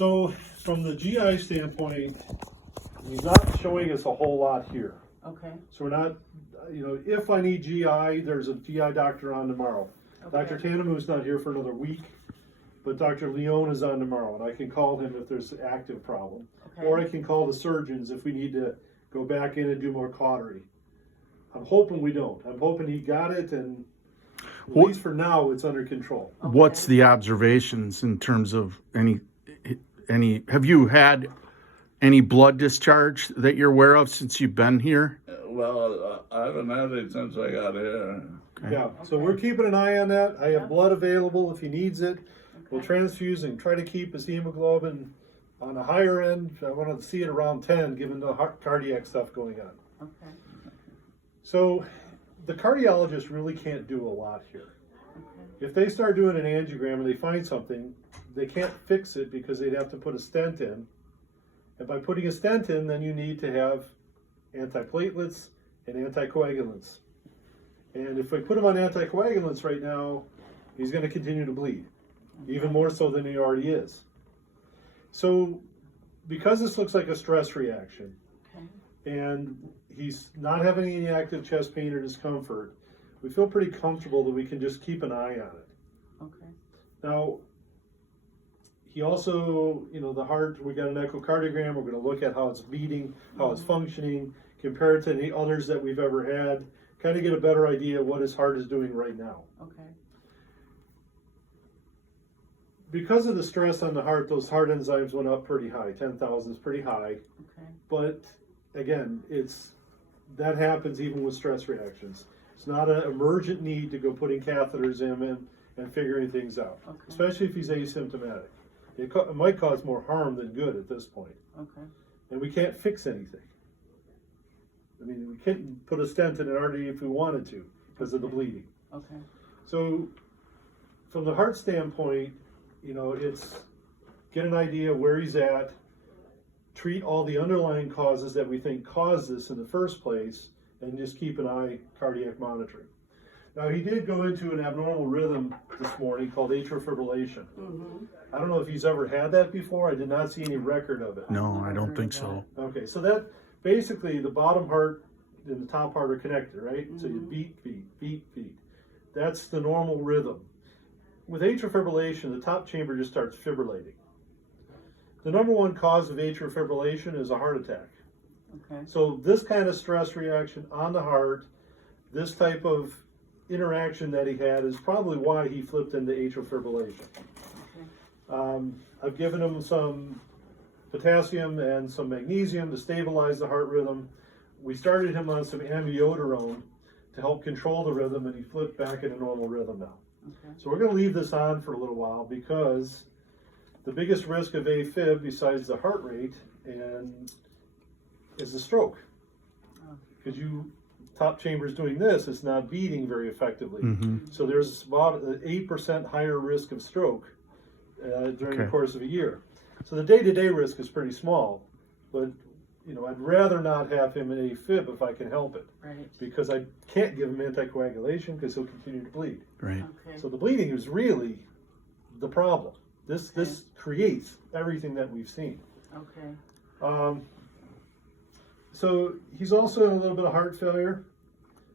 So from the GI standpoint, he's not showing us a whole lot here. Okay. So we're not, if I need GI, there's a GI doctor on tomorrow. Okay. Dr. Tanemu's not here for another week, but Dr. Leone is on tomorrow, and I can call him if there's an active problem. Okay. Or I can call the surgeons if we need to go back in and do more cautery. I'm hoping we don't. I'm hoping he got it, and at least for now, it's under control. Okay. What's the observations in terms of any, have you had any blood discharge that you're aware of since you've been here? Well, I haven't had it since I got here. Okay. Yeah, so we're keeping an eye on that. I have blood available if he needs it. We'll transfuse and try to keep his hemoglobin on the higher end. I want to see it around 10, given the cardiac stuff going on. Okay. So the cardiologist really can't do a lot here. Okay. If they start doing an angiogram and they find something, they can't fix it because they'd have to put a stent in. And by putting a stent in, then you need to have antiplatelets and anticoagulants. And if we put him on anticoagulants right now, he's going to continue to bleed, even more so than he already is. So because this looks like a stress reaction, Okay. and he's not having any active chest pain or discomfort, we feel pretty comfortable that we can just keep an eye on it. Okay. Now, he also, the heart, we got an echocardiogram, we're going to look at how it's beating, how it's functioning, compare it to any others that we've ever had, kind of get a better idea of what his heart is doing right now. Okay. Because of the stress on the heart, those heart enzymes went up pretty high. 10,000 is pretty high. Okay. But again, that happens even with stress reactions. It's not an emergent need to go putting catheters in and figuring things out, Okay. especially if he's asymptomatic. It might cause more harm than good at this point. Okay. And we can't fix anything. I mean, we can't put a stent in an artery if we wanted to because of the bleeding. Okay. So from the heart standpoint, it's get an idea where he's at, treat all the underlying causes that we think caused this in the first place, and just keep an eye cardiac monitoring. Now, he did go into an abnormal rhythm this morning called atrial fibrillation. Mm-hmm. I don't know if he's ever had that before. I did not see any record of it. No, I don't think so. Okay, so that basically the bottom heart and the top heart are connected, right? So you beat, beat, beat, beat. That's the normal rhythm. With atrial fibrillation, the top chamber just starts fibrillating. The number one cause of atrial fibrillation is a heart attack. Okay. So this kind of stress reaction on the heart, this type of interaction that he had is probably why he flipped into atrial fibrillation. Okay. I've given him some potassium and some magnesium to stabilize the heart rhythm. We started him on some amiodarone to help control the rhythm, and he flipped back into normal rhythm now. Okay. So we're going to leave this on for a little while because the biggest risk of AFib besides the heart rate is the stroke. Oh. Because top chamber's doing this, it's not beating very effectively. Mm-hmm. So there's about an 8% higher risk of stroke during the Okay. course of a year. So the day-to-day risk is pretty small, but I'd rather not have him in AFib if I can help it, Right. because I can't give him anticoagulation because he'll continue to bleed. Right. Okay. So the bleeding is really the problem. This creates everything that we've seen. Okay. So he's also in a little bit of heart failure,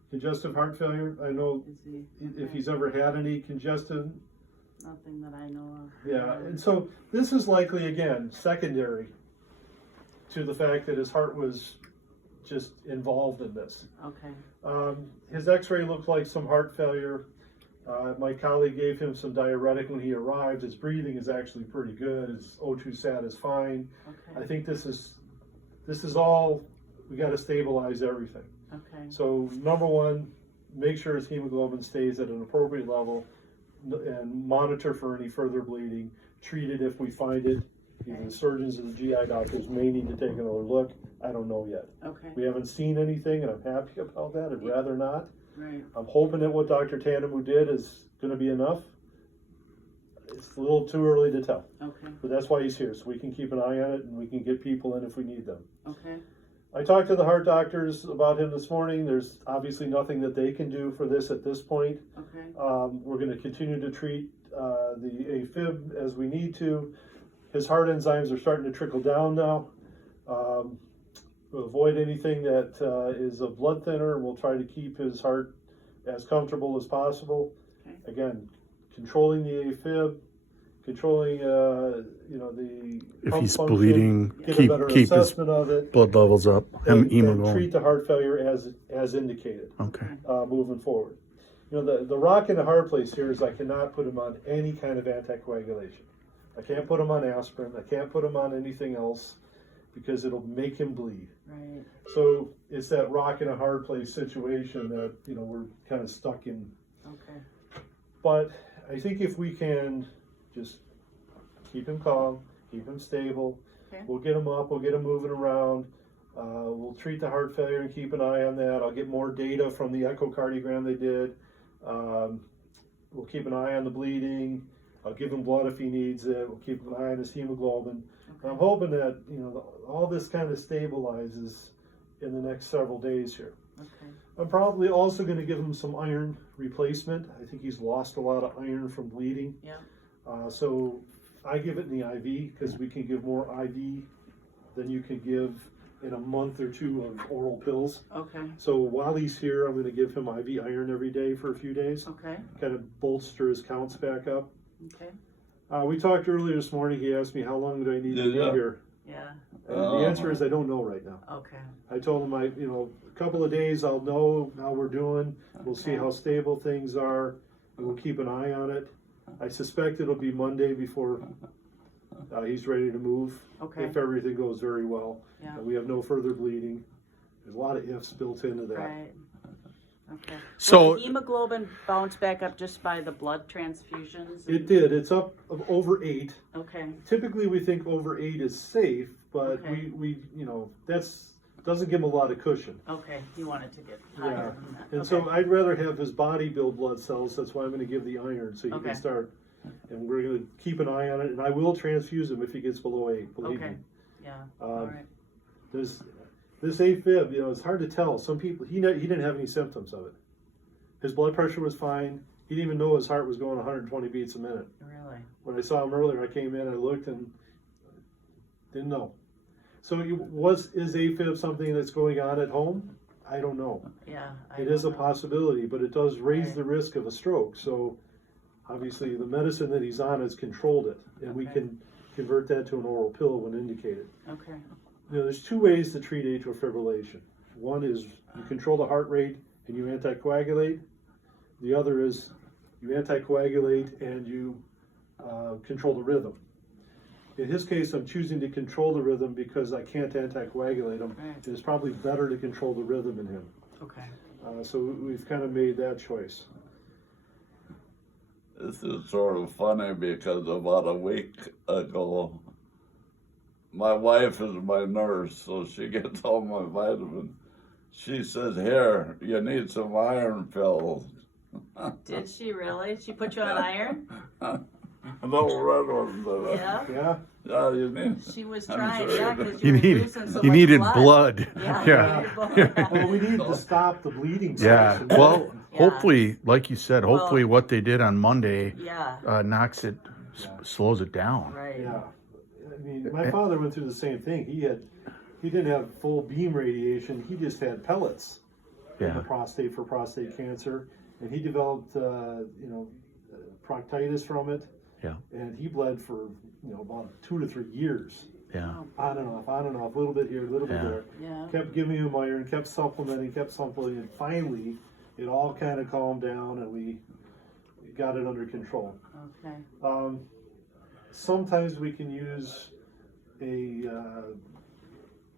congestive heart failure. I know Is he? if he's ever had any congestive. Nothing that I know of. Yeah, and so this is likely, again, secondary to the fact that his heart was just involved in this. Okay. His x-ray looked like some heart failure. My colleague gave him some diuretic when he arrived. His breathing is actually pretty good. His O2 sat is fine. Okay. I think this is all, we got to stabilize everything. Okay. So number one, make sure his hemoglobin stays at an appropriate level and monitor for any further bleeding. Treat it if we find it. Either the surgeons or the GI doctors may need to take another look. I don't know yet. Okay. We haven't seen anything, and I'm happy about that. I'd rather not. Right. I'm hoping that what Dr. Tanemu did is going to be enough. It's a little too early to tell, Okay. but that's why he's here, so we can keep an eye on it and we can get people in if we need them. Okay. I talked to the heart doctors about him this morning. There's obviously nothing that they can do for this at this point. Okay. We're going to continue to treat the AFib as we need to. his heart enzymes are starting to trickle down now. We'll avoid anything that is a blood thinner, and we'll try to keep his heart as comfortable as possible. Okay. Again, controlling the AFib, controlling the If pump he's function, bleeding, get a better keep his assessment of it, blood levels up, and hemoglobin. treat the heart failure as indicated. Okay. Moving forward. The rock in the hard place here is I cannot put him on any kind of anticoagulation. I can't put him on aspirin. I can't put him on anything else because it'll make him bleed. Right. So it's that rock in a hard place situation that we're kind of stuck in. Okay. But I think if we can just keep him calm, keep him stable, Okay. we'll get him up, we'll get him moving around. We'll treat the heart failure and keep an eye on that. I'll get more data from the echocardiogram they did. We'll keep an eye on the bleeding. I'll give him blood if he needs it. We'll keep an eye on his hemoglobin. Okay. I'm hoping that all this kind of stabilizes in the next several days here. Okay. I'm probably also going to give him some iron replacement. I think he's lost a lot of iron from bleeding. Yeah. So I give it in the IV because we can give more IV than you can give in a month or two of oral pills. Okay. So while he's here, I'm going to give him IV iron every day for a few days, Okay. kind of bolster his counts back up. Okay. We talked earlier this morning. He asked me, how long do I need to be Yeah. here? Yeah. And the answer is I don't know right now. Okay. I told him a couple of days I'll know how we're doing. We'll see Okay. how stable things are, and we'll keep an eye on it. I suspect it'll be Monday before he's ready to move, Okay. if everything goes very well. Yeah. And we have no further bleeding. There's a lot of ifs built into that. Right. Okay. So- Will the hemoglobin bounce back up just by the blood transfusions? It did. It's up of over 8. Okay. Typically, we think over 8 is safe, but Okay. we that's doesn't give him a lot of cushion. Okay. You wanted to get Yeah. higher than that. And Okay. so I'd rather have his body build blood cells. That's why I'm going to give the iron so he Okay. can start. And we're going to keep an eye on it. And I will transfuse him if he gets below 8. Believe Okay. me. Yeah. All right. There's this AFib. It's hard to tell. Some people he didn't have any symptoms of it. His blood pressure was fine. He didn't even know his heart was going 120 beats a minute. Really? When I saw him earlier, I came in, I looked, and didn't know. So is AFib something that's going on at home? I don't know. Yeah. It is a don't know. possibility, but it does raise Right. the risk of a stroke. So obviously the medicine that he's on has controlled it, and we Okay. can convert that to an oral pill when indicated. Okay. There's 2 ways to treat atrial fibrillation. One is you control the heart rate and you anticoagulate. The other is you anticoagulate and you control the rhythm. In his case, I'm choosing to control the rhythm because I can't anticoagulate him. Right. It's probably better to control the rhythm in him. Okay. So we've kind of made that choice. This is sort of funny because about a week ago, my wife is my nurse, so she gets all my vitamins. She says, "Here, you need some iron pills." Did she really? She put you on iron? No red ones, but Yeah. Yeah. yeah, you need. She was I'm trying, sure yeah, you because do. you were You losing so you much needed blood. blood. Yeah. Yeah. Well, we need to stop the bleeding. Yeah. section. Well, Yeah. hopefully, like you said, hopefully what they did on Monday Yeah. knocks it, slows it down. Right. Yeah. I mean, my father went through the same thing. He didn't have full beam radiation. He just had pellets in the Yeah. prostate for prostate cancer, and he developed, proctitis from it. Yeah. And he bled for, about 2 to 3 years, Yeah. on and off, a little bit here, a little bit Yeah. there. Yeah. Kept giving him iron, kept supplementing, and finally, it all kind of calmed down, and we got it under control. Okay. Sometimes we can use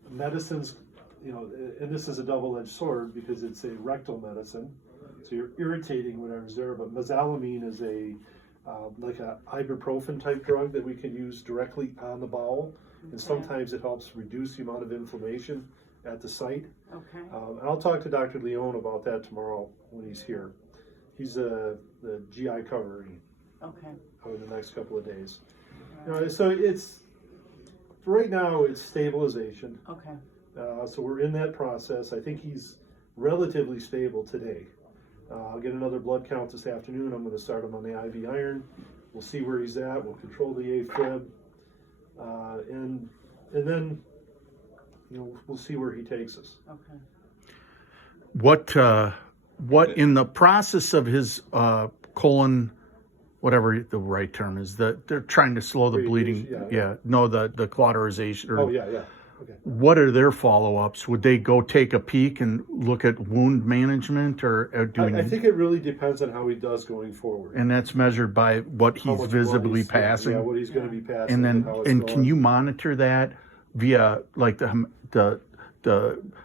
medicines, and this is a double-edged sword because it's a rectal medicine, so you're irritating whatever's there. But mesalamine is like a ibuprofen type drug that we can use directly on the bowel, and Okay. sometimes it helps reduce the amount of inflammation at the site. Okay. And I'll talk to Dr. Leone about that tomorrow when he's here. He's the GI covering Okay. over the next couple of days. So it's right now it's stabilization. Okay. So we're in that process. I think he's relatively stable today. I'll get another blood count this afternoon. I'm going to start him on the IV iron. We'll see where he's at. We'll control the AFib. and then, we'll see where he takes us. Okay. What in the process of his colon, whatever the right term is, that they're trying to slow the bleeding. Radiation, The cauterization. Or, Oh, yeah. Okay. What are their follow-ups? Would they go take a peek and look at wound management, or I think it really depends on how he does going forward. and that's measured by what How he's much visibly blood passing? Yeah, what he's going to be passing. And then, how it's and going. can you monitor that via like the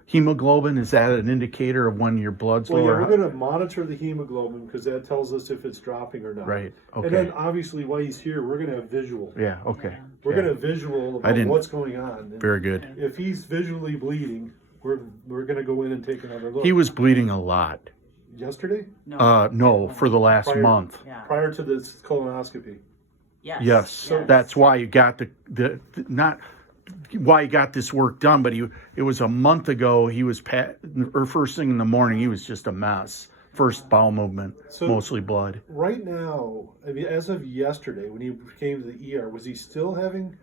hemoglobin? Is that an indicator of when your blood's Well, low? yeah, or we're how- going to monitor the hemoglobin because that tells us if it's dropping or not. Right. And Okay. then obviously while he's here, we're going to have visual. Yeah. Okay. We're Yeah. going to visual I about didn't- what's going on. And Very good. if he's visually bleeding, we're going to go in and take another look. He was bleeding a lot. Yesterday, No, for the last Prior- month. Yeah. prior to this colonoscopy. Yes. Yes. So that's why you got the not why he got this work done, but it was a month ago. He was or first thing in the morning. He was just a mess. First bowel movement, So- mostly blood. Right now, I mean, as of yesterday, when he came to the ER, was he still having?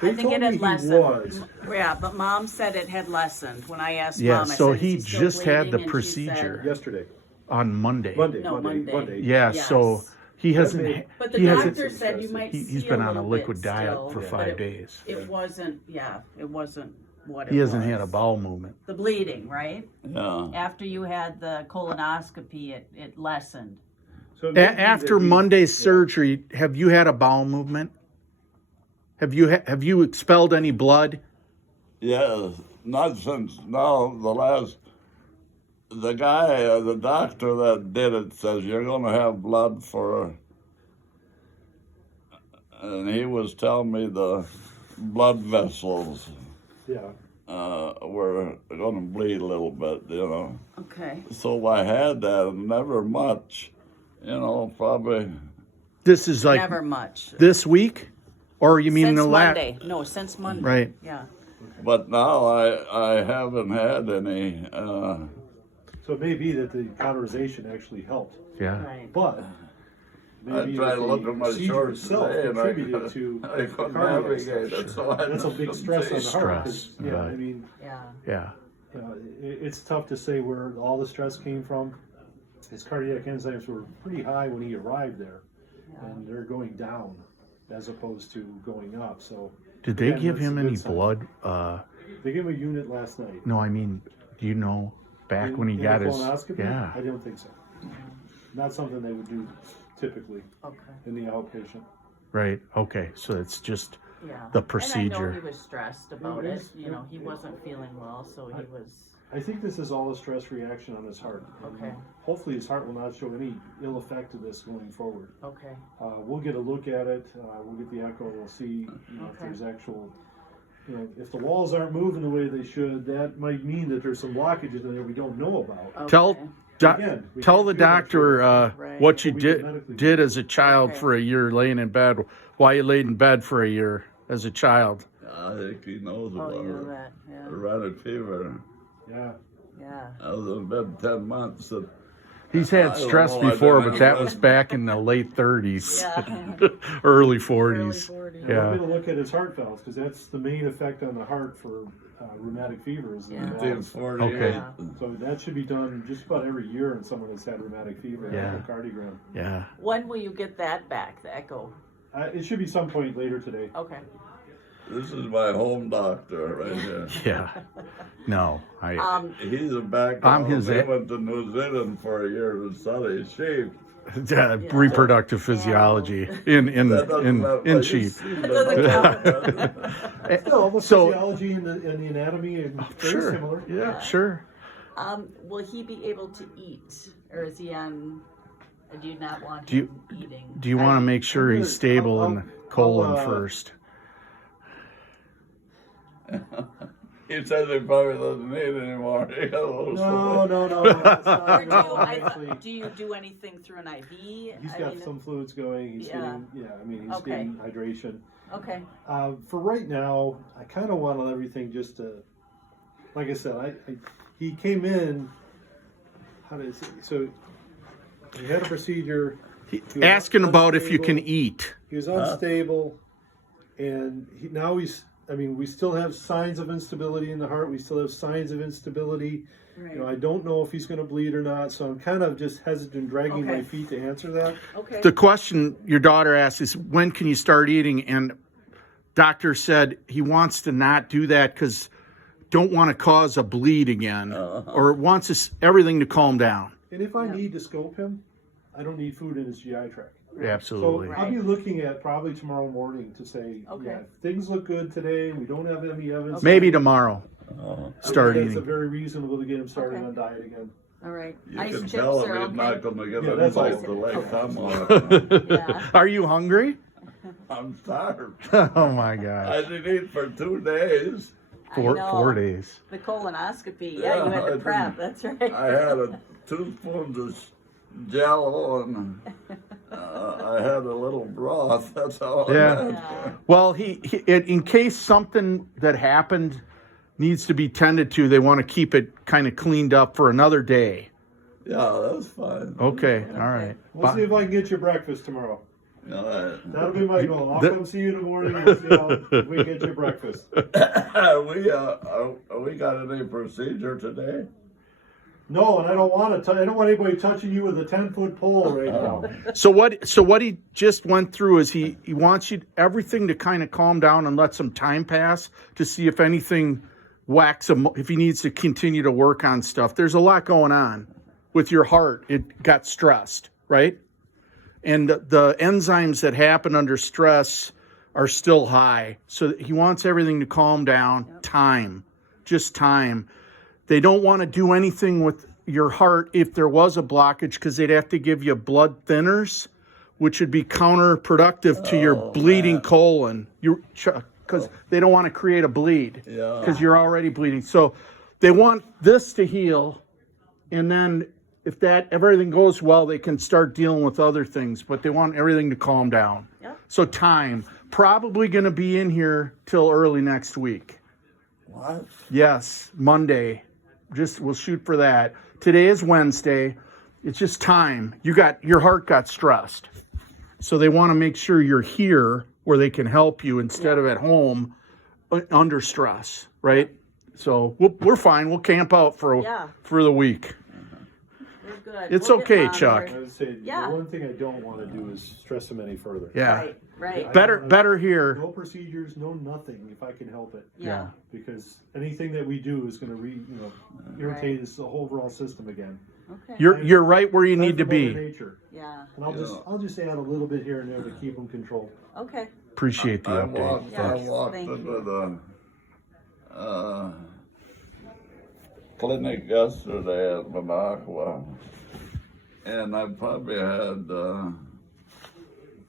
They I think told it me had he lessened. was. Yeah, but Mom said it had lessened. When I asked Yeah, Mom, I so said, he "Is still just had the bleeding?" And she said- procedure. Yesterday, On Monday. No, Monday. Yeah. Yes. So he hasn't. may- But the he hasn't. doctor said you might He's see been a on a little liquid bit diet still, for but 5 days. It wasn't. Yeah, it wasn't what it He was. hasn't had a bowel movement. The bleeding, right? Yeah. After you had the colonoscopy, it lessened. So it may be After that he- Monday's surgery, have you had a bowel movement? Have you expelled any blood? Yeah, not since now. The guy, the doctor that did it says you're going to have blood for, and he was telling me the blood vessels Yeah. were going to bleed a little bit, Okay. So I had that, never much, probably. This is like Never much. this week, or you mean Since the last? Monday. No, since Monday. Right. Yeah. But now I haven't had any. So it may be that the cauterization actually helped, Yeah. Right. but maybe tried to the look at my procedure shorts itself today, and contributed to I the couldn't cardiac navigate it. So I That's a big stress on the heart. 'cause, Stress, Yeah, right. I mean, Yeah. Yeah. it's tough to say where all the stress came from. His cardiac enzymes were pretty high when he arrived there, and they're going down as opposed to going up. So Did they again, give that's a him good any sign. blood? They gave him a unit last night. No, I mean, do you know back when he In got the his? colonoscopy? Yeah. I don't think so. Not something they would do typically Okay. in the outpatient. Right. Okay. So it's just Yeah. the And I procedure. know he was stressed about It it. is. He wasn't feeling well, so he was. I think this is all a stress reaction on his heart. And Okay. Hopefully his heart will not show any ill effect of this going forward. Okay. We'll get a look at it. We'll get the echo. We'll see if Okay. there's actual, if the walls aren't moving the way they should, that might mean that there's some blockages in there we don't know about. Okay. Tell Again, we tell can't the do that doctor Right. what you We can did medically did do as a child Okay. for a year, laying in bed. Why you laid in bed for a year as a child? I think he knows Oh, about you know it. that. Yeah. Rheumatic fever. Yeah. Yeah. I was in bed 10 months. And He's I had don't stress know, I before, didn't but that have was that. back in the late 30s, Yeah. early Early 40s. 40s. Yeah. We're going to look at his heart valves because that's the main effect on the heart for rheumatic fever is the Yeah. valves. 1948. Okay. So that should be done just about every year in someone that's had rheumatic fever, Yeah. echocardiogram. Yeah. When will you get that back, the echo? It should be some point later today. Okay. This is my home doctor right here. Yeah. No, I. He's a back. I'm his He a- went to New Zealand for a year to study sheep. Reproductive physiology in That doesn't matter. You sheep. see doesn't that. Still, the So- physiology and the anatomy are very Sure. similar. Yeah. Sure. Will he be able to eat, or is he on? Do you not want Do you- him eating? Do you want to make sure I'm he's gonna- stable in the colon I'll, first? He says he probably doesn't need anymore. He got a little No. That's not Or do at you, all. Actually, do you do anything through an IV? he's got some fluids going. He's Yeah. he's Okay. getting hydration. Okay. For right now, I kind of want everything just to, like I said, he came in. So he had a procedure. was Asking about if you unstable. can eat. He was unstable. and now he's. I mean, we still have signs of instability in the heart. We still have signs of instability. Right. You know, I don't know if he's going to bleed or not, so I'm kind of just hesitant, dragging Okay. my feet to answer that. Okay. The question your daughter asked is, when can you start eating? And doctor said he wants to not do that because don't want to cause a bleed again, or wants everything to calm down. And if I need to scope him, I don't need food in his GI tract. Absolutely. So I'll be looking at probably tomorrow morning to say, Okay. yeah, things look good today. We don't have Emmy Evans. Maybe tomorrow. Start It's eating. very reasonable to get him started Okay. on diet again. All right. You Ice can chips tell are him he's not okay. going to get Yeah, an that's insult awesome. to like come on. Yeah. Are you hungry? I'm starved. Oh my gosh. I didn't eat for 2 days. I Four know. days. The colonoscopy. Yeah, you had I to prep. didn't- That's right. I had 2 spoons of Jello and I had a little broth. That's all. I Yeah. had. Yeah. Well, in case something that happened needs to be tended to, they want to keep it kind of cleaned up for another day. Yeah, that's fine. Okay. All right. We'll see if I can get you breakfast tomorrow. All right. That'll be my goal. I'll The- come see you in the morning. We'll see if we can get you breakfast. We got any procedure today? No, and I don't want to. I don't want anybody touching you with a 10-foot pole right now. So what he just went through is he wants you everything to kind of calm down and let some time pass to see if anything whacks him, if he needs to continue to work on stuff. There's a lot going on with your heart. It got stressed, right? And the enzymes that happen under stress are still high. So he wants everything to calm down. Time, just time. They don't want to do anything with your heart if there was a blockage because they'd have to give you blood thinners, which would be counterproductive to your bleeding colon. Because they don't want to create a bleed Yeah. because you're already bleeding. So they want this to heal, and then if everything goes well, they can start dealing with other things. But they want everything to calm down. Yep. So time, probably going to be in here till early next week. What? Yes, Monday. We'll shoot for that. Today is Wednesday. It's just time. Your heart got stressed. So they want to make sure you're here where they can help you instead of at home under stress, right? So we're fine. We'll camp out for the week. We're good. It's We'll get okay, Mom Chuck. here. I would say Yeah. the one thing I don't want to do is stress him any further. Yeah. Right. Right. I Better don't wanna- better here. No procedures, no nothing if I can help it. Yeah. Because anything that we do is going to irritate the whole overall system again. Okay. You're right where you need to That's Mother be. Nature. Yeah. And I'll just add a little bit here and there to keep them controlled. Okay. Appreciate the I update. walked, I Yes, walked thank into you. the clinic yesterday at Minocqua, and I probably had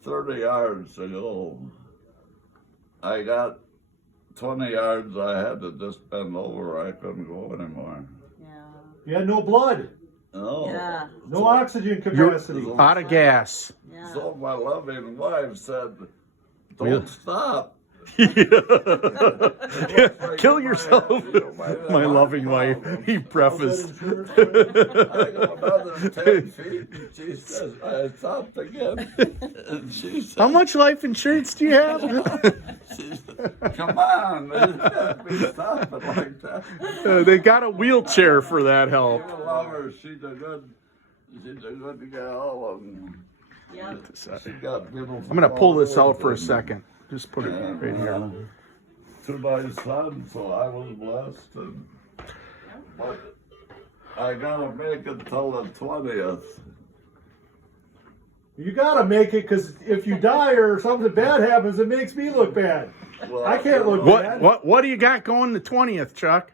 30 yards to go. I got 20 yards, I had to just bend over. I couldn't go anymore. Yeah. You had no blood, No. Yeah. no oxygen capacity. Out of gas. Yeah. So my loving wife said, Really? "Don't stop." Kill yourself. My loving wife. He prefaced. I go another 10 feet, and she says, I stopped again. And she said, How much life insurance do you have? she said, come on, you can't be stopping like that. They got a wheelchair for that I help. love her. She's a good gal. And Yep. she got beautiful. I'm going to pull this out for a second. Just put it right here. To my son, so I was blessed. And, but I gotta make it till the 20th. You got to make it because if you die or something bad happens, it makes me look bad. Well, I can't look bad. What do you got going the 20th, Chuck?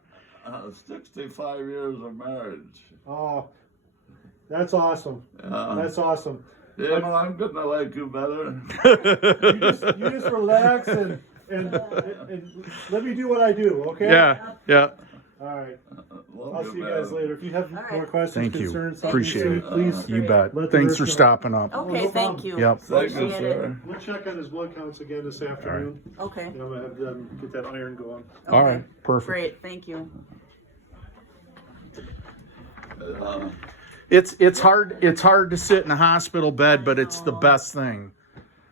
65 years of marriage. Oh, that's awesome. That's awesome. You know, I'm gonna like you better. You just relax and let me do what I do, okay? Yeah. All right. Love I'll see you guys man. later. If you have All right. more questions, Thank you. concerns, something Appreciate to it. say, please. You bet. Let the Thanks nurse for know. stopping up. Okay. no Thank problem. you. Yep. Thank you, Appreciate it. sir. We'll check on his blood counts again this afternoon. Okay. I'm gonna have them get that iron going. All right. Perfect. Great. Thank you. It's hard to sit in a hospital bed, but it's the best thing.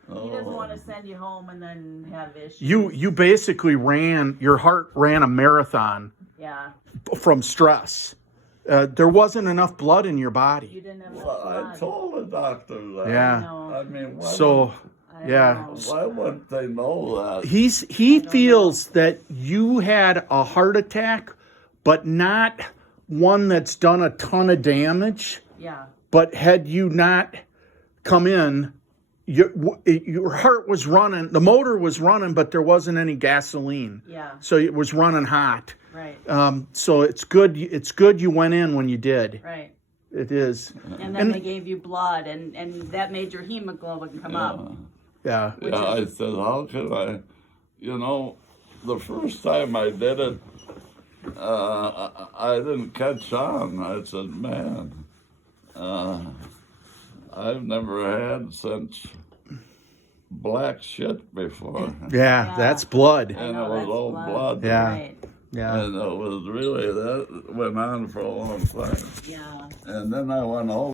He doesn't want to send you home and then have issues. You basically your heart ran a marathon Yeah. from stress. There wasn't enough blood in your body. You didn't have enough Well, I blood. told the doctor that. Yeah. No. I mean, So I yeah. know. why wouldn't they know that? he feels that you had a heart attack, but not one that's done a ton of damage. Yeah. But had you not come in, your heart was running, the motor was running, but there wasn't any gasoline, Yeah. so it was running hot. Right. So it's good. It's good you went in when you did. Right. It is. And then they gave you blood, and that made your hemoglobin come up. Yeah. Yeah, I said, how could I? You know, the first time I did it, I didn't catch on. I said, man, I've never had such black shit before. Yeah. That's blood. I And know, it was that's all blood. Yeah. Right. Yeah. And it was really, that went on for a long time. Yeah. And then I went home.